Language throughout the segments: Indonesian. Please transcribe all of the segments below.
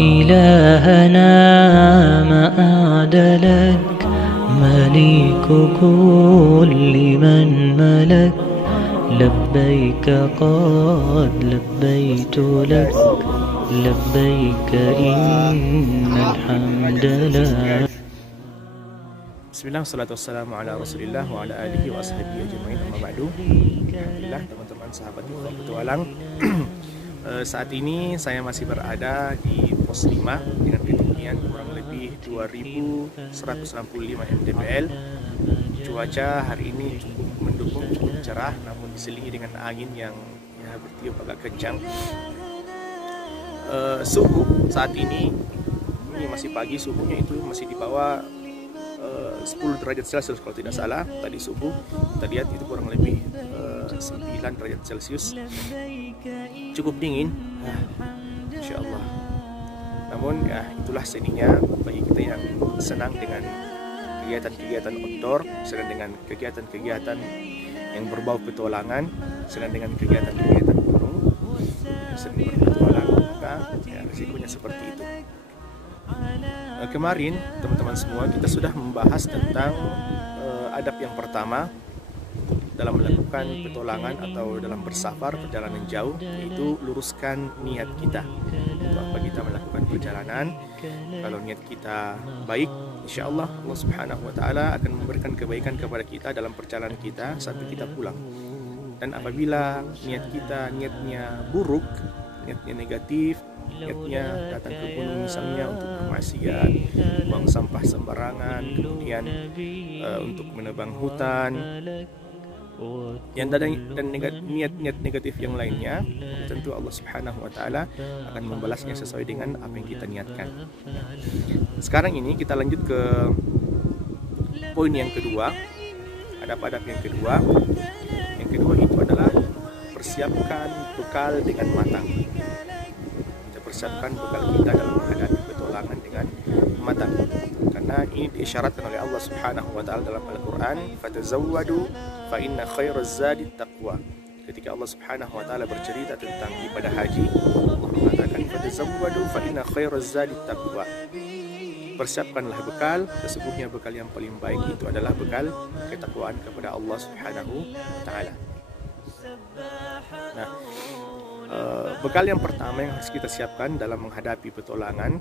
إلهنا ما أعدلك مليك كل من ملك لبيك قد لبيت لك لبيك إن الحمد لك. Bismillah, wassalatu wassalamu ala rasulillah wa ala alihi wa ashabihi ajma'in, amma ba'du. Alhamdulillah teman-teman sahabat petualang. Saat ini saya masih berada di pos 5 dengan ketinggian kurang lebih 2165 mdpl. Cuaca hari ini cukup mendukung, cukup cerah, namun diselingi dengan angin yang bertiup agak kencang. Suhu saat ini masih pagi, suhunya itu masih di bawah 10 derajat Celcius kalau tidak salah. Tadi subuh kita lihat itu kurang lebih 9 derajat Celcius, cukup dingin, Insya Allah. Namun ya itulah seninya bagi kita yang senang dengan kegiatan-kegiatan outdoor, senang dengan kegiatan-kegiatan yang berbau petualangan, senang dengan kegiatan-kegiatan gunung, sering berpetualang, maka ya, risikonya seperti itu. Kemarin teman-teman semua kita sudah membahas tentang adab yang pertama dalam melakukan petualangan atau dalam bersafar perjalanan jauh, yaitu luruskan niat kita. Untuk apa kita melakukan perjalanan? Kalau niat kita baik, insya Allah Allah Subhanahu Wa Taala akan memberikan kebaikan kepada kita dalam perjalanan kita sampai kita pulang. Dan apabila niat kita niatnya buruk, niatnya negatif, niatnya datang ke gunung misalnya untuk bermaksiat, buang sampah sembarangan, kemudian untuk menebang hutan, dan niat-niat negatif yang lainnya, tentu Allah Subhanahu Wa Taala akan membalasnya sesuai dengan apa yang kita niatkan. Sekarang ini kita lanjut ke poin yang kedua, adab-adab yang kedua. Yang kedua itu adalah persiapkan bekal dengan matang. Persiapkan bekal kita dalam menghadapi petualangan dengan matang, karena ini diisyaratkan oleh Allah Subhanahu Wa Taala dalam Al-Quran, fatazawwadu fa inna khairaz zadi taqwa. Ketika Allah Subhanahu Wa Taala bercerita tentang ibadah haji, Allah mengatakan fatazawwadu fa inna khairaz zadi taqwa. Persiapkanlah bekal, sesungguhnya bekal yang paling baik itu adalah bekal ketakwaan kepada Allah Subhanahu Wa Taala. Nah, bekal yang pertama yang harus kita siapkan dalam menghadapi petualangan,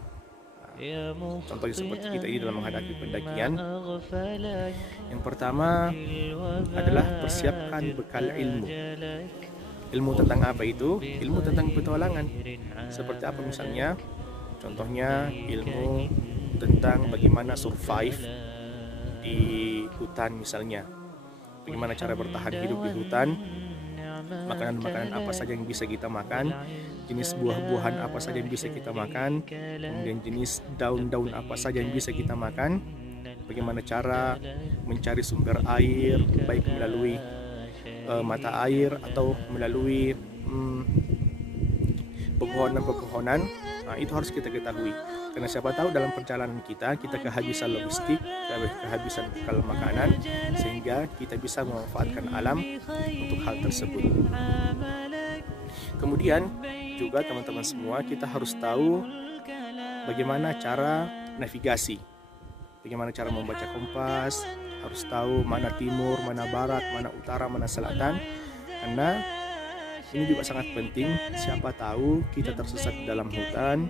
contohnya seperti kita ini dalam menghadapi pendakian, yang pertama adalah persiapkan bekal ilmu. Ilmu tentang apa itu? Ilmu tentang petualangan. Seperti apa misalnya? Contohnya ilmu tentang bagaimana survive di hutan misalnya, bagaimana cara bertahan hidup di hutan, makanan-makanan apa saja yang bisa kita makan, jenis buah-buahan apa saja yang bisa kita makan, kemudian jenis daun-daun apa saja yang bisa kita makan, bagaimana cara mencari sumber air, baik melalui mata air atau melalui pepohonan-pepohonan. Nah, itu harus kita ketahui, karena siapa tahu dalam perjalanan kita kehabisan logistik, kehabisan bekal makanan, sehingga kita bisa memanfaatkan alam untuk hal tersebut. Kemudian juga teman-teman semua, kita harus tahu bagaimana cara navigasi, bagaimana cara membaca kompas, harus tahu mana timur, mana barat, mana utara, mana selatan, karena ini juga sangat penting. Siapa tahu kita tersesat di dalam hutan,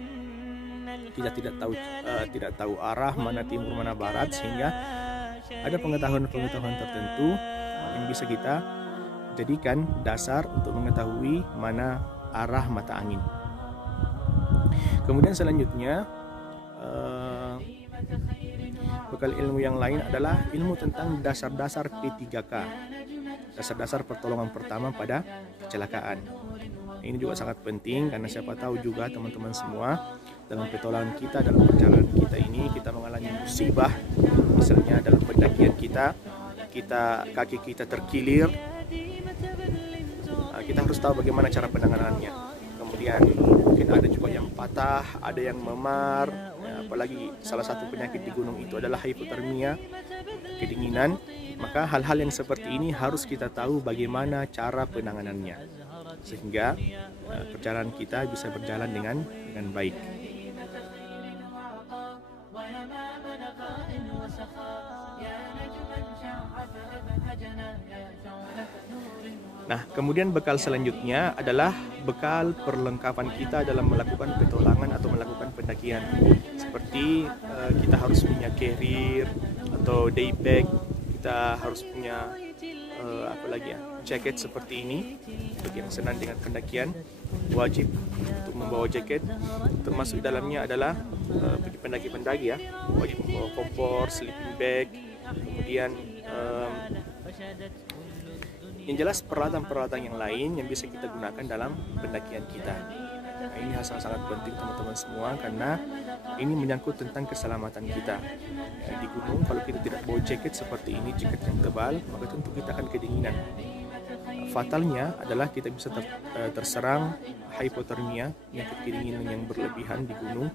kita tidak tahu arah mana timur mana barat, sehingga ada pengetahuan-pengetahuan tertentu yang bisa kita jadikan dasar untuk mengetahui mana arah mata angin. Kemudian selanjutnya bekal ilmu yang lain adalah ilmu tentang dasar-dasar P3K, dasar-dasar pertolongan pertama pada kecelakaan. Ini juga sangat penting, karena siapa tahu juga teman-teman semua dalam petualangan kita, dalam perjalanan kita ini, kita mengalami musibah, misalnya dalam pendakian kita kaki kita terkilir, kita harus tahu bagaimana cara penanganannya. Kemudian mungkin ada juga yang patah, ada yang memar, apalagi salah satu penyakit di gunung itu adalah hipotermia, kedinginan. Maka hal-hal yang seperti ini harus kita tahu bagaimana cara penanganannya, sehingga perjalanan kita bisa berjalan dengan baik. Nah, kemudian bekal selanjutnya adalah bekal perlengkapan kita dalam melakukan petualangan atau melakukan pendakian. Seperti kita harus punya carrier atau day bag, kita harus punya jaket seperti ini. Untuk yang senang dengan pendakian, wajib untuk membawa jaket. Termasuk dalamnya adalah bagi pendaki-pendaki ya, wajib membawa kompor, sleeping bag, kemudian yang jelas peralatan-peralatan yang lain yang bisa kita gunakan dalam pendakian kita. Nah, ini hal sangat penting teman-teman semua, karena ini menyangkut tentang keselamatan kita. Di gunung kalau kita tidak bawa jaket seperti ini, jaket yang tebal, maka tentu kita akan kedinginan. Fatalnya adalah kita bisa terserang hipotermia, penyakit kedinginan yang berlebihan di gunung,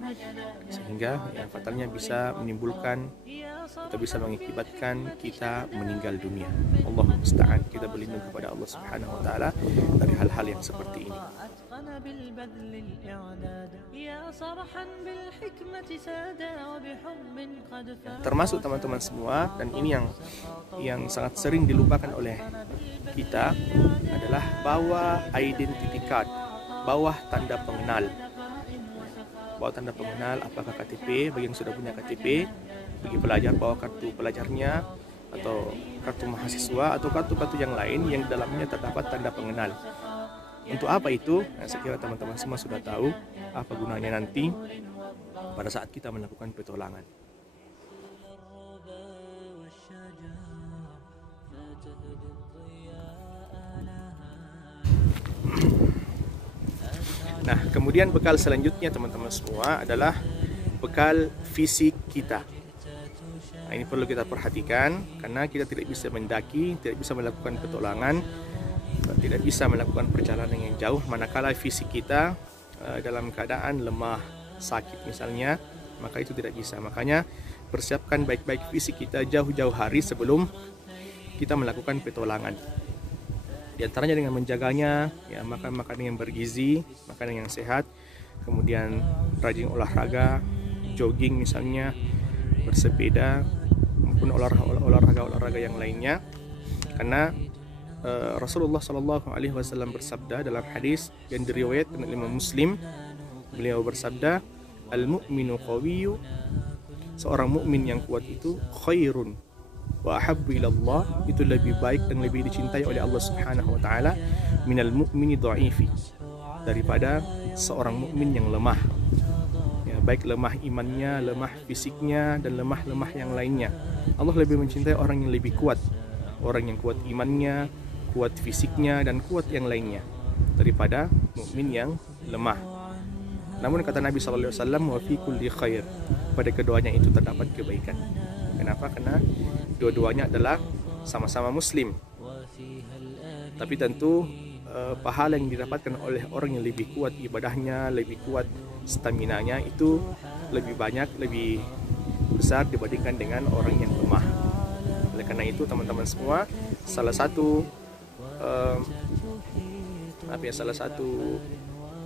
sehingga fatalnya bisa menimbulkan atau bisa mengakibatkan kita meninggal dunia. Allah musta'an, kita berlindung kepada Allah Subhanahu wa taala dari hal-hal yang seperti ini. Termasuk teman-teman semua, dan ini yang sangat sering dilupakan oleh kita, adalah bawa identity card, bawa tanda pengenal. Bawa tanda pengenal, apakah KTP bagi yang sudah punya KTP, bagi pelajar bawa kartu pelajarnya atau kartu mahasiswa atau kartu-kartu yang lain yang dalamnya terdapat tanda pengenal. Untuk apa itu? Nah, saya kira teman-teman semua sudah tahu apa gunanya nanti pada saat kita melakukan petualangan. Nah, kemudian bekal selanjutnya teman-teman semua adalah bekal fisik kita. Nah, ini perlu kita perhatikan, karena kita tidak bisa mendaki, tidak bisa melakukan petualangan, tidak bisa melakukan perjalanan yang jauh manakala fisik kita dalam keadaan lemah, sakit misalnya, maka itu tidak bisa. Makanya persiapkan baik-baik fisik kita jauh-jauh hari sebelum kita melakukan petualangan. Di antaranya dengan menjaganya, ya, makan makanan yang bergizi, makanan yang sehat, kemudian rajin olahraga, jogging misalnya, bersepeda, maupun olahraga yang lainnya. Karena Rasulullah SAW bersabda dalam hadis yang diriwayatkan oleh Imam Muslim, beliau bersabda, al-mu'minu qawiyyu, seorang mukmin yang kuat itu khairun wa ahabbu ilallah, itu lebih baik dan lebih dicintai oleh Allah Subhanahu wa taala, minal mu'mini dha'ifi, daripada seorang mukmin yang lemah. Ya, baik lemah imannya, lemah fisiknya, dan lemah-lemah yang lainnya. Allah lebih mencintai orang yang lebih kuat, orang yang kuat imannya, kuat fisiknya, dan kuat yang lainnya, daripada mukmin yang lemah. Namun kata Nabi SAW, wa fi kulli khair, pada keduanya itu terdapat kebaikan. Kenapa? Karena dua-duanya adalah sama-sama muslim. Tapi tentu pahala yang didapatkan oleh orang yang lebih kuat ibadahnya, lebih kuat staminanya, itu lebih banyak, lebih besar dibandingkan dengan orang yang lemah. Oleh karena itu teman-teman semua, salah satu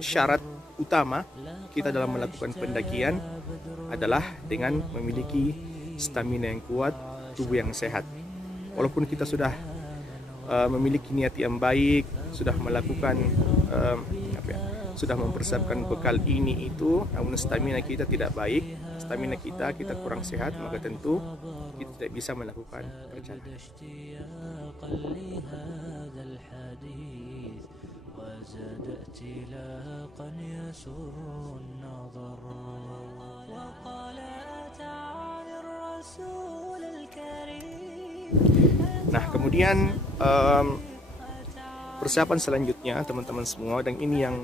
syarat utama kita dalam melakukan pendakian adalah dengan memiliki stamina yang kuat, tubuh yang sehat. Walaupun kita sudah memiliki niat yang baik, sudah melakukan sudah mempersiapkan bekal ini itu, namun stamina kita tidak baik, stamina kita kurang sehat, maka tentu kita tidak bisa melakukan perjalanan. Nah, kemudian persiapan selanjutnya teman-teman semua, dan ini yang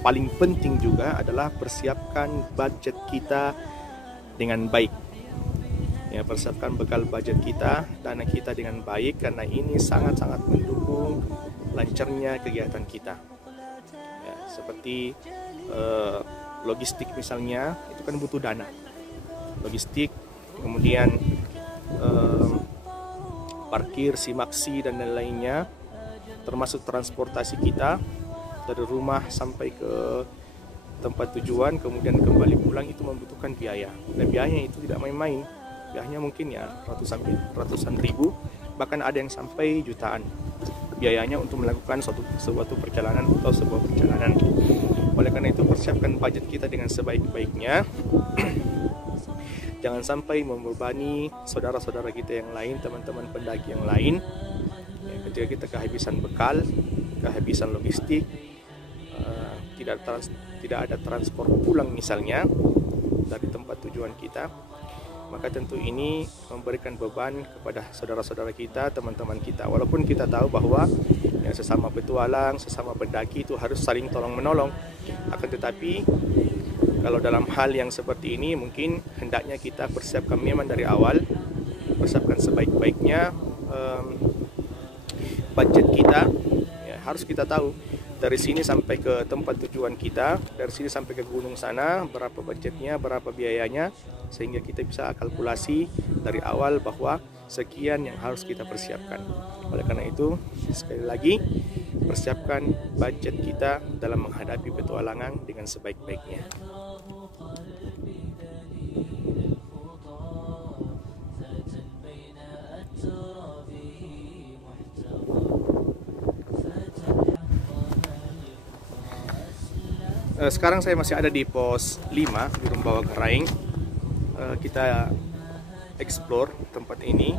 paling penting juga, adalah persiapkan budget kita dengan baik. Ya, persiapkan bekal budget kita, dana kita dengan baik, karena ini sangat-sangat mendukung lancarnya kegiatan kita. Ya, seperti logistik misalnya, itu kan butuh dana. Logistik, kemudian parkir, simaksi, dan lain-lainnya, termasuk transportasi kita dari rumah sampai ke tempat tujuan, kemudian kembali pulang, itu membutuhkan biaya. Dan biayanya itu tidak main-main. Biayanya mungkin ya ratusan ribu, bahkan ada yang sampai jutaan. biayanya untuk melakukan suatu perjalanan atau sebuah perjalanan. Oleh karena itu, persiapkan budget kita dengan sebaik-baiknya. Jangan sampai membebani saudara-saudara kita yang lain, teman-teman pendaki yang lain. Ketika kita kehabisan bekal, kehabisan logistik, tidak ada transport pulang misalnya dari tempat tujuan kita, maka tentu ini memberikan beban kepada saudara-saudara kita, teman-teman kita. Walaupun kita tahu bahwa yang sesama petualang, sesama pendaki itu harus saling tolong-menolong. Akan tetapi kalau dalam hal yang seperti ini, mungkin hendaknya kita persiapkan memang dari awal, persiapkan sebaik-baiknya budget kita. Ya, harus kita tahu dari sini sampai ke tempat tujuan kita, dari sini sampai ke gunung sana, berapa budgetnya, berapa biayanya, sehingga kita bisa kalkulasi dari awal bahwa sekian yang harus kita persiapkan. Oleh karena itu, sekali lagi, persiapkan budget kita dalam menghadapi petualangan dengan sebaik-baiknya. Sekarang saya masih ada di pos 5 di Rumbawa Karaing. Kita explore tempat ini.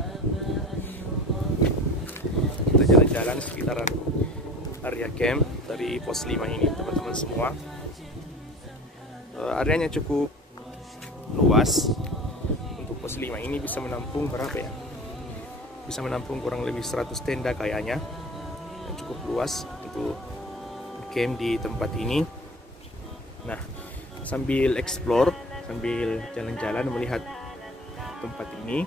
Kita jalan-jalan sekitaran area camp dari pos 5 ini, teman-teman semua. Areanya cukup luas. Untuk pos 5 ini bisa menampung berapa ya? Bisa menampung kurang lebih 100 tenda kayaknya. Cukup luas untuk camp di tempat ini. Nah, sambil explore, sambil jalan-jalan melihat tempat ini,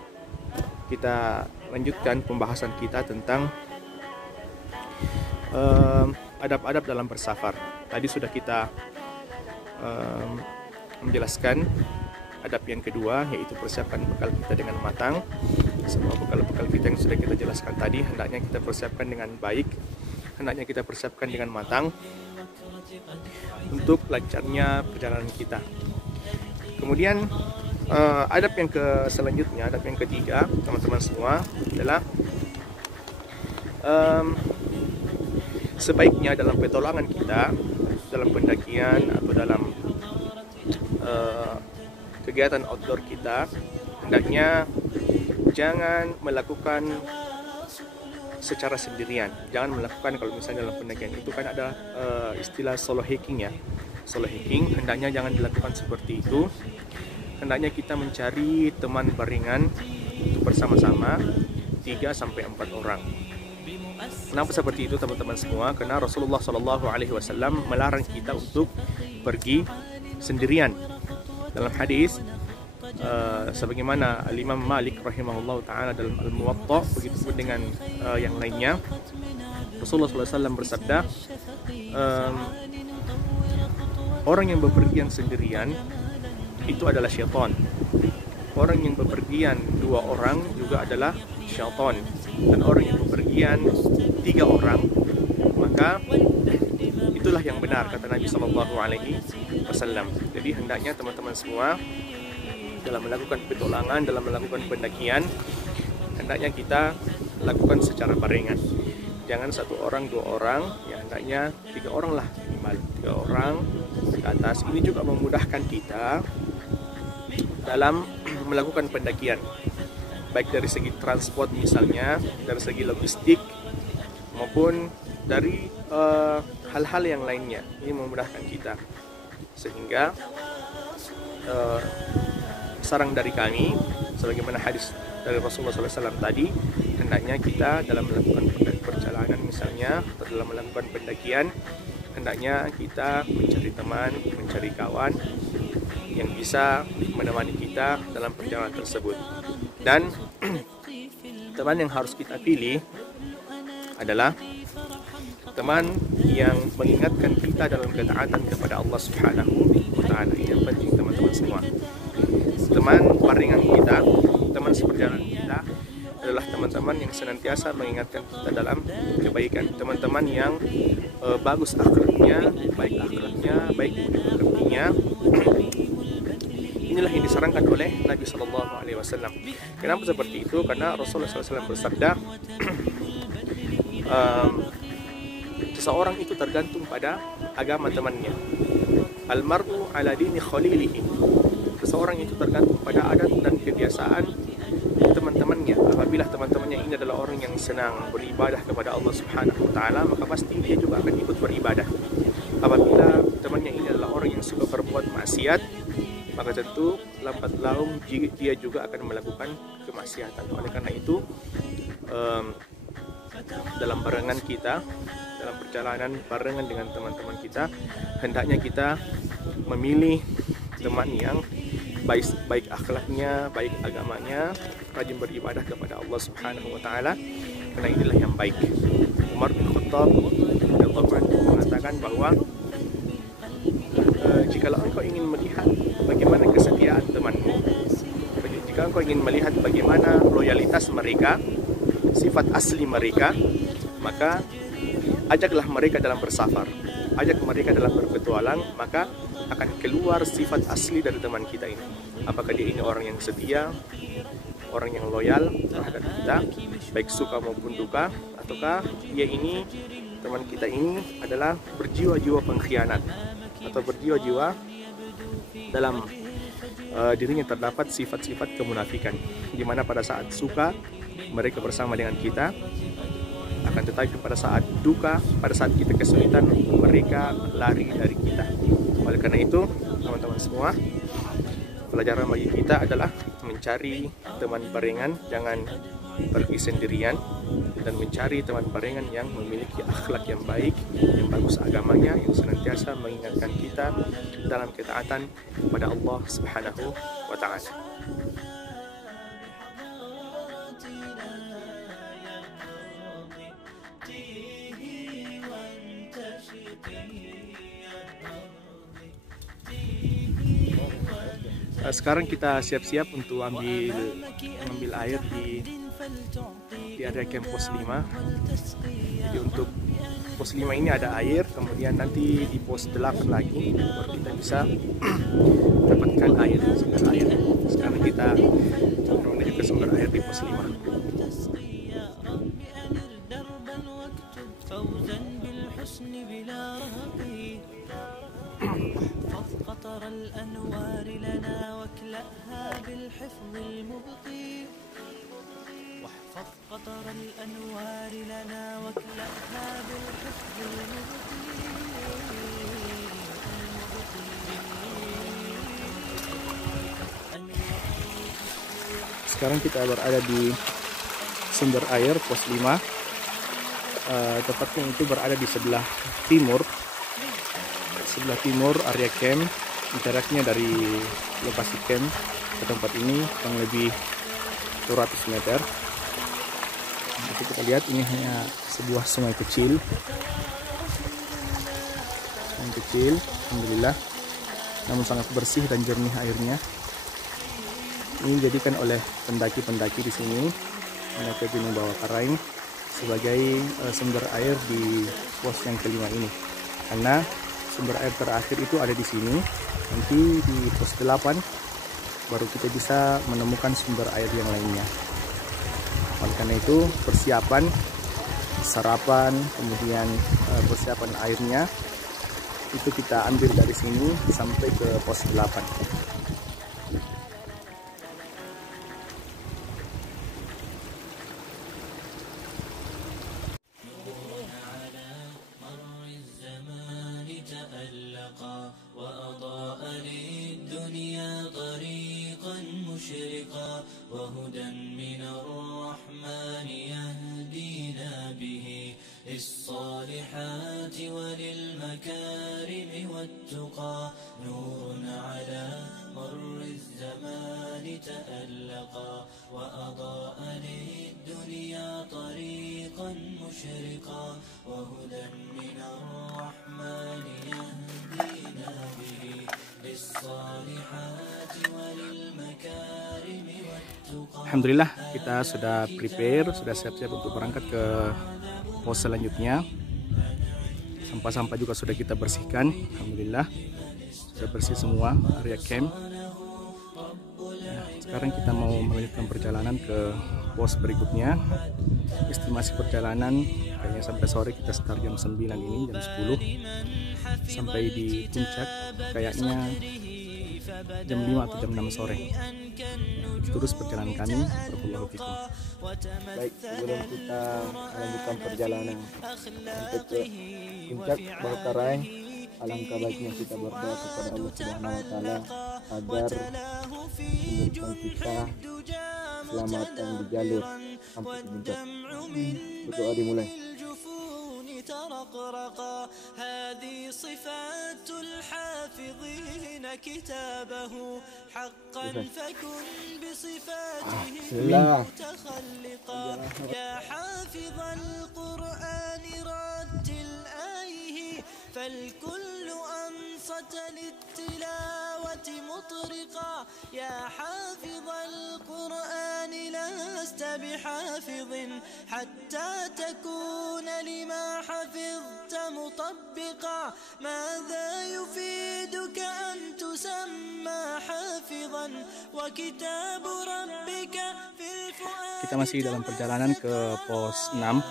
kita lanjutkan pembahasan kita tentang adab-adab dalam bersafar. Tadi sudah kita menjelaskan adab yang kedua, yaitu persiapkan bekal kita dengan matang. Semua bekal-bekal kita yang sudah kita jelaskan tadi hendaknya kita persiapkan dengan baik, hendaknya kita persiapkan dengan matang untuk lancarnya perjalanan kita. Kemudian adab yang selanjutnya, adab yang ketiga, teman-teman semua, adalah sebaiknya dalam petualangan kita, dalam pendakian atau dalam kegiatan outdoor kita, hendaknya jangan melakukan secara sendirian. Jangan melakukan, kalau misalnya dalam pendakian itu kan ada istilah solo hiking ya. Solo hiking hendaknya jangan dilakukan seperti itu. Hendaknya kita mencari teman barengan untuk bersama-sama 3-4 orang. Kenapa seperti itu teman-teman semua? Karena Rasulullah SAW melarang kita untuk pergi sendirian. Dalam hadis sebagaimana Imam Malik rahimahullah ta'ala dalam Al-Muwatta, begitu pun dengan yang lainnya, Rasulullah SAW bersabda, orang yang bepergian sendirian itu adalah syaitan. Orang yang bepergian 2 orang juga adalah syaitan. Dan orang yang bepergian 3 orang, maka itulah yang benar, kata Nabi SAW. Jadi hendaknya teman-teman semua dalam melakukan petualangan, dalam melakukan pendakian, hendaknya kita lakukan secara barengan. Jangan 1 orang, 2 orang, ya hendaknya 3 orang lah minimal, 3 orang ke atas. Ini juga memudahkan kita dalam melakukan pendakian, baik dari segi transport misalnya, dari segi logistik, maupun dari hal-hal yang lainnya. Ini memudahkan kita, sehingga saran dari kami, sebagaimana hadis dari Rasulullah SAW tadi, hendaknya kita dalam melakukan perjalanan misalnya, atau dalam melakukan pendakian, hendaknya kita mencari teman, mencari kawan yang bisa menemani kita dalam perjalanan tersebut. Dan teman yang harus kita pilih adalah teman yang mengingatkan kita dalam ketaatan kepada Allah Subhanahu wa Ta'ala. Ini yang penting teman-teman semua. Teman barengan kita, teman seperjalanan kita adalah teman-teman yang senantiasa mengingatkan kita dalam kebaikan. Teman-teman yang bagus akhlaknya, baik akhlaknya, baik budi pekertinya. Inilah yang disarankan oleh Nabi SAW. Kenapa seperti itu? Karena Rasulullah SAW bersabda, seseorang itu tergantung pada agama temannya. Almar'u ala dini khalilihi. Seseorang itu tergantung pada adat dan kebiasaan teman-temannya. Apabila teman-temannya ini adalah orang yang senang beribadah kepada Allah Subhanahu wa taala, maka pasti dia juga akan ikut beribadah. Apabila temannya ini adalah orang yang suka berbuat maksiat, maka tentu lambat laun dia juga akan melakukan kemaksiatan. Oleh karena itu, dalam barengan kita, dalam perjalanan barengan dengan teman-teman kita, hendaknya kita memilih teman yang baik akhlaknya, baik agamanya, rajin beribadah kepada Allah Subhanahu wa taala, karena inilah yang baik. Umar bin Khattab mengatakan bahwa jikalau engkau ingin melihat bagaimana kesetiaan temanmu, jika engkau ingin melihat bagaimana loyalitas mereka, sifat asli mereka, maka ajaklah mereka dalam bersafar, ajak mereka dalam berpetualang, maka akan keluar sifat asli dari teman kita ini. Apakah dia ini orang yang setia, orang yang loyal terhadap kita, baik suka maupun duka, ataukah dia ini, teman kita ini adalah berjiwa-jiwa pengkhianat, atau berjiwa-jiwa dalam dirinya terdapat sifat-sifat kemunafikan, di mana pada saat suka mereka bersama dengan kita, akan tetapi pada saat duka, pada saat kita kesulitan, mereka lari dari kita. Oleh karena itu, teman-teman semua, pelajaran bagi kita adalah mencari teman barengan, jangan pergi sendirian, dan mencari teman barengan yang memiliki akhlak yang baik, yang bagus agamanya, yang senantiasa mengingatkan kita dalam ketaatan kepada Allah Subhanahu wa taala. Sekarang kita siap-siap untuk mengambil air di area camp pos 5. Jadi untuk pos 5 ini ada air, kemudian nanti di pos 8 lagi baru kita bisa dapatkan air, sumber air. Sekarang kita menuju ke sumber air di pos 5. قطر الأنوار لنا واكلأها بالحفظ المبقي واحفظ قطر الأنوار لنا واكلأها بالحفظ Sekarang kita berada di sumber air pos 5. Tepatnya itu berada di sebelah timur area camp. Jaraknya dari lokasi camp ke tempat ini kurang lebih 200 meter. Nanti kita lihat ini hanya sebuah sungai kecil, alhamdulillah, namun sangat bersih dan jernih airnya. Ini dijadikan oleh pendaki-pendaki di sini, menaiki Gunung Bawah Karaing, sebagai sumber air di pos yang kelima ini. Karena sumber air terakhir itu ada di sini. Nanti di pos 8 baru kita bisa menemukan sumber air yang lainnya. Oleh karena itu, persiapan sarapan, kemudian persiapan airnya itu kita ambil dari sini sampai ke pos 8. وهدى من الرحمن يهدينا به للصالحات وللمكارم والتقى نور على مر الزمان تألقا وأضاء للدنيا طريقا مشرقا وهدى من الرحمن يهدينا به للصالحات وللمكارم والتقى. Alhamdulillah, kita sudah prepare, sudah siap-siap untuk berangkat ke pos selanjutnya. Sampah-sampah juga sudah kita bersihkan, alhamdulillah sudah bersih semua area camp. Sekarang kita mau melanjutkan perjalanan ke pos berikutnya. Estimasi perjalanan kayaknya sampai sore, kita start jam 9 ini, jam 10 sampai di puncak kayaknya jam 5 atau jam 6 sore. Terus perjalanan kami. Barakallahu fikum. Baik, sebelum kita melanjutkan perjalanan untuk ke puncak Bawakarai, alangkah baiknya kita berdoa kepada Allah Subhanahu wa taala agar memberikan kita keselamatan di jalur sampai ke puncak. Berdoa dimulai. ترقرقا هذه صفات الحافظين كتابه حقا فكن بصفاته متخلقا يا حافظ القرآن رتل آيه فالكل أنصت للتلاوة مطرقا يا حافظ القرآن لست بحافظ حتى تكون لما حفظت مطبقا ماذا يفيدك أن تسمى حافظا وكتاب ربك في الفؤاد. Kita masih dalam perjalanan ke pos 6.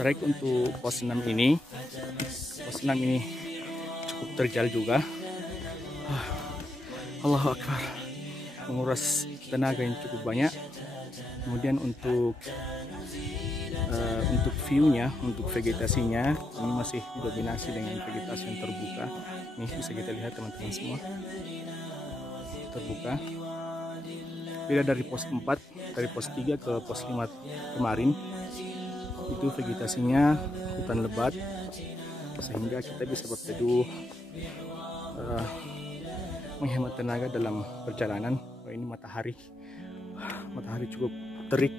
Trek untuk pos 6 ini cukup terjal juga. Allahu Akbar, menguras tenaga yang cukup banyak. Kemudian untuk view-nya, untuk vegetasinya, ini masih didominasi dengan vegetasi yang terbuka. Ini bisa kita lihat teman-teman semua, terbuka. Beda dari pos 4, dari pos 3 ke pos 5 kemarin, itu vegetasinya hutan lebat, sehingga kita bisa berteduh, menghemat tenaga dalam perjalanan. Ini matahari cukup terik.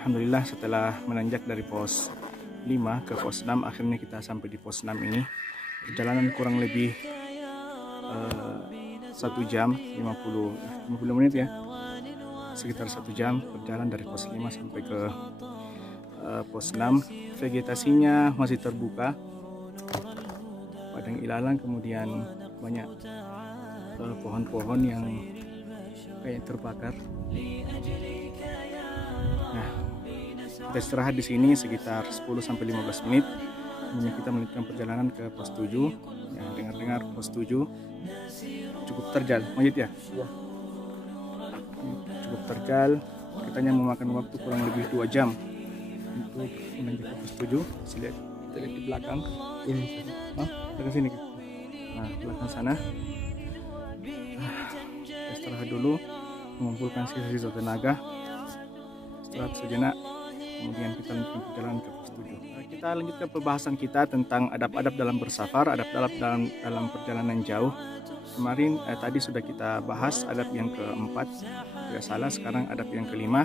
Alhamdulillah, setelah menanjak dari pos 5 ke pos 6, akhirnya kita sampai di pos 6 ini. Perjalanan kurang lebih 1 jam 50 menit ya, sekitar 1 jam berjalan dari pos 5 sampai ke pos 6. Vegetasinya masih terbuka, padang ilalang, kemudian banyak pohon-pohon yang kayak terbakar. Nah, kita istirahat di sini sekitar 10-15 menit. Kemudian kita melanjutkan perjalanan ke pos 7. Yang dengar-dengar pos 7 cukup terjal, Majid ya? Iya. Cukup terjal. Kita hanya memakan waktu kurang lebih 2 jam untuk menanjak ke pos 7. Kita lihat di belakang. Ini. Dari sini. Nah, belakang sana. Kita istirahat dulu, mengumpulkan sisa-sisa tenaga. Istirahat sejenak, kemudian kita lanjutkan perjalanan ke pos 7. Kita lanjutkan pembahasan kita tentang adab-adab dalam bersafar, adab-adab dalam perjalanan jauh. Kemarin tadi sudah kita bahas adab yang keempat, tidak salah. Sekarang adab yang kelima.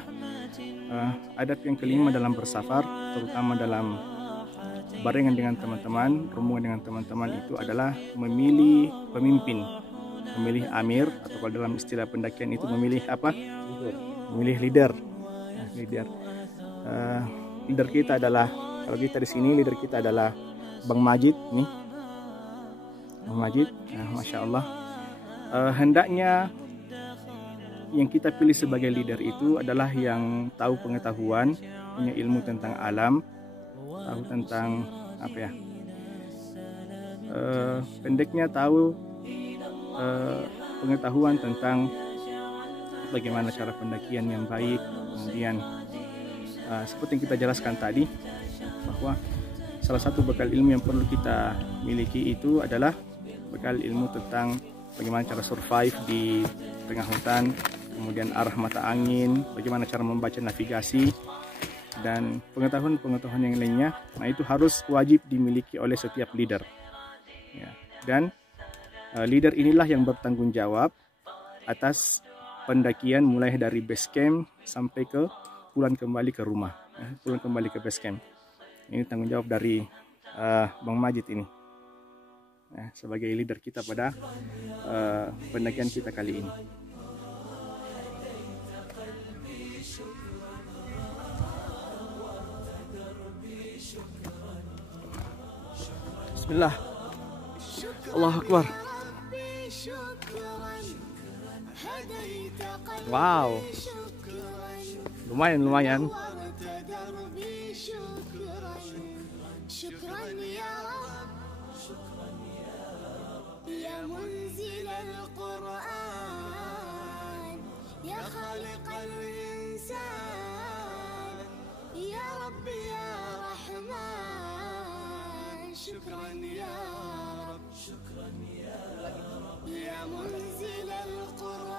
Adab yang kelima dalam bersafar, terutama dalam barengan dengan teman-teman, rombongan dengan teman-teman, itu adalah memilih pemimpin, memilih amir, atau kalau dalam istilah pendakian itu memilih apa? Memilih leader. Leader kita adalah, kalau kita di sini leader kita adalah Bang Majid nih, Bang Majid. Masya Allah. Hendaknya yang kita pilih sebagai leader itu adalah yang tahu pengetahuan, punya ilmu tentang alam, tahu tentang apa ya? Pendeknya tahu pengetahuan tentang bagaimana cara pendakian yang baik. Kemudian seperti yang kita jelaskan tadi, bahwa salah satu bekal ilmu yang perlu kita miliki itu adalah bekal ilmu tentang bagaimana cara survive di tengah hutan, kemudian arah mata angin, bagaimana cara membaca navigasi, dan pengetahuan-pengetahuan yang lainnya. Nah, itu harus wajib dimiliki oleh setiap leader ya. Dan leader inilah yang bertanggung jawab atas pendakian mulai dari base camp sampai ke pulang kembali ke rumah, pulang kembali ke base camp. Ini tanggung jawab dari Bang Majid ini. sebagai leader kita pada pendakian kita kali ini. Bismillah. Allahu Akbar. Wow. Lumayan. يا منزل القرآن يا خالق الإنسان يا رب يا رحمن شكرا يا رب يا منزل القرآن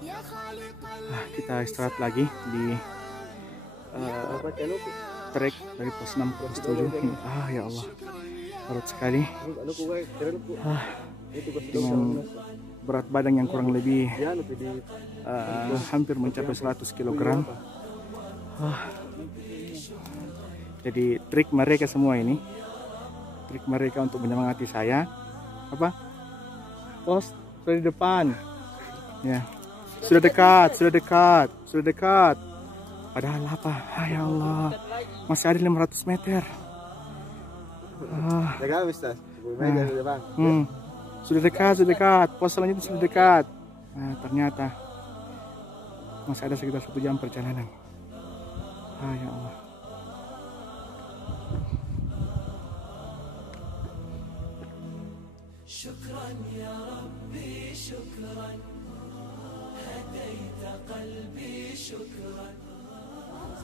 يا خالق الإنسان. Kita istirahat lagi di trek dari pos 6 ke pos 7. Ya Allah, berat sekali. Dengan berat badan yang kurang lebih hampir mencapai 100 kg. Jadi trik mereka semua ini, trik mereka untuk menyemangati saya. Apa? Pos sudah di depan. Ya, sudah dekat. Padahal apa? Ya Allah, masih ada 500 meter. Sudah dekat. Pos selanjutnya sudah dekat. Nah, ternyata masih ada sekitar 1 jam perjalanan. Ya Allah. Syukran ya Rabbi, syukran. Hadaita qalbi, syukran.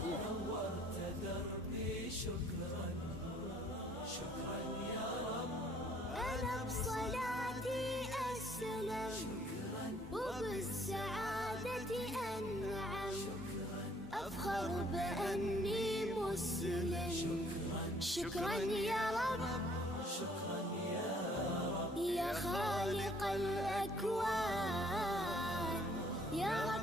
نورت دربي شكرا شكرا يا رب. أنا بصلاتي أسلم وبالسعادة أنعم أفخر بأني مسلم. شكرا يا رب يا خالق الأكوان يا